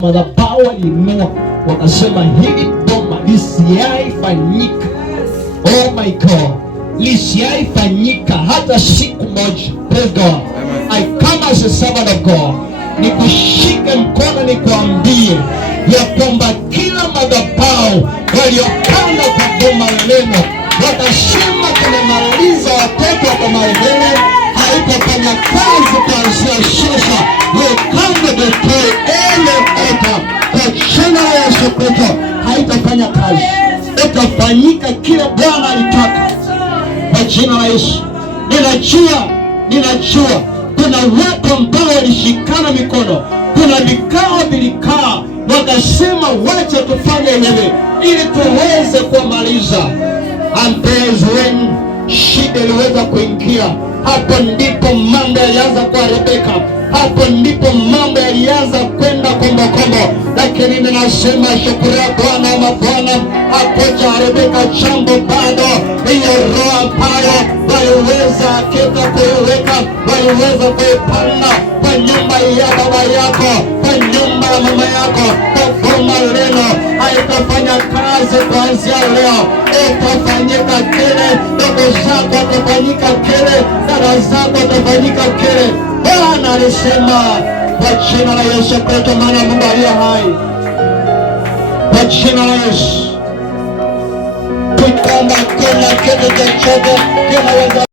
Madhabahu waliinua wakasema hili boma lisiaifanyika. Oh my God, lisiaifanyika hata siku moja. Praise God. I come as a servant of God, nikushike mkono nikuambie ya kwamba kila madhabahu waliopanda kwa boma la neno wakasema tumemaliza watoto wa boma la neno, haitafanya kazi kuanzia sasa. Kwa jina la Yesu Kristo haitafanya kazi, itafanyika kile Bwana alitaka kwa jina la Yesu. Ninajua kuna watu ambao walishikana mikono, kuna vikao vilikaa wakasema wacha tufanye hivi ili tuweze kumaliza. And there's when shida iliweza kuingia. Hapo ndipo mambo yalianza kuharibika, hapo ndipo mambo yalianza kwenda kombokombo. Lakini ninasema shukrani Bwana wa mabwana, hakujaharibika jambo bado. Hiyo roho ambayo waliweza hakika kuiweka, waliweza kuipanda kwa nyumba ya baba yako, kwa nyumba ya mama yako, kwa boma leno, haitafanya kazi kuanzia leo. Itafanyika kile, ndugu zako watafanyika kile, dada zako watafanyika kile. Bwana alisema kwa jina la Yesu Kristo, maana Mungu aliye hai, kwa jina la Yesu, tukwamba kuna kitu chochote kinaweza